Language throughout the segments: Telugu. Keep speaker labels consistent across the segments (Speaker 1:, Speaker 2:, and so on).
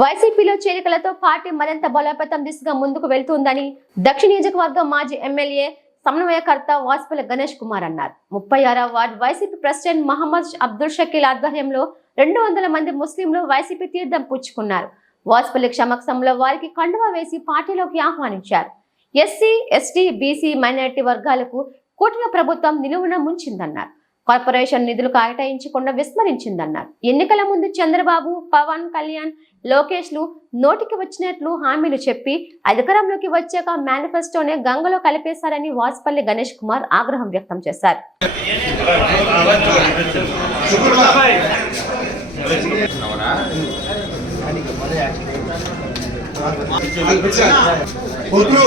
Speaker 1: వైసీపీలో చేరికలతో పార్టీ మరింత బలోపేతం దిశగా ముందుకు వెళ్తుందని దక్షిణ నియోజకవర్గం మాజీ ఎమ్మెల్యే సమన్వయకర్త వాసుపల్లి గణేష్ కుమార్ అన్నారు. ముప్పై ఆరవ ward YCP president Mohammed Abdul Shakeel ఆధ్వర్యంలో రెండు వందల మంది ముస్లింలు వైసీపీ తీర్థం పుచ్చుకున్నారు. వాసుపల్లి క్షమక్షంలో వారికి కండువా వేసి పార్టీలోకి ఆహ్వానించారు. ఎస్సీ ఎస్టీ బీసీ మైనారిటీ వర్గాలకు కూటమి ప్రభుత్వం నిలువున ముంచిందన్నారు. కార్పొరేషన్ నిధులు కేటాయించకుండా విస్మరించిందన్నారు. ఎన్నికల ముందు చంద్రబాబు పవన్ కళ్యాణ్ లోకేష్లు నోటికి వచ్చినట్లు హామీలు చెప్పి అధికారంలోకి వచ్చాక మేనిఫెస్టోనే గంగలో కలిపేశారని వాసుపల్లి గణేష్ కుమార్ ఆగ్రహం వ్యక్తం చేశారు.
Speaker 2: వద్దు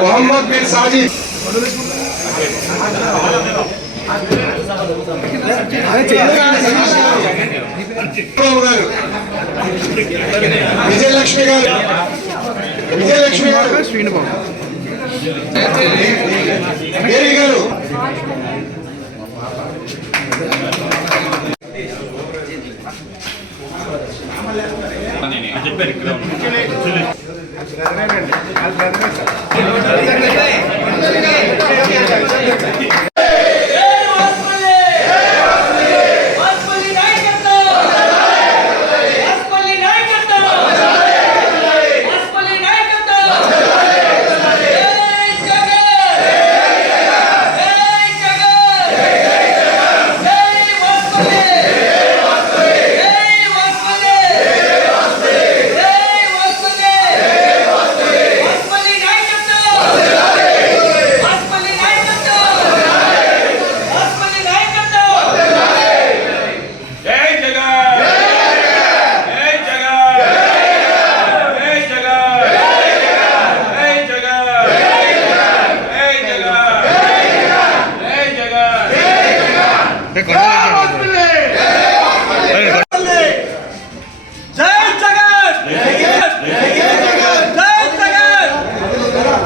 Speaker 2: మొహమ్మద్ బిన్ సాజిద్ గారు. విజయలక్ష్మి గారు. విజయలక్ష్మి గారు.
Speaker 3: శ్రీనుబాబు
Speaker 2: గారు. చెప్పారు ఇక్కడ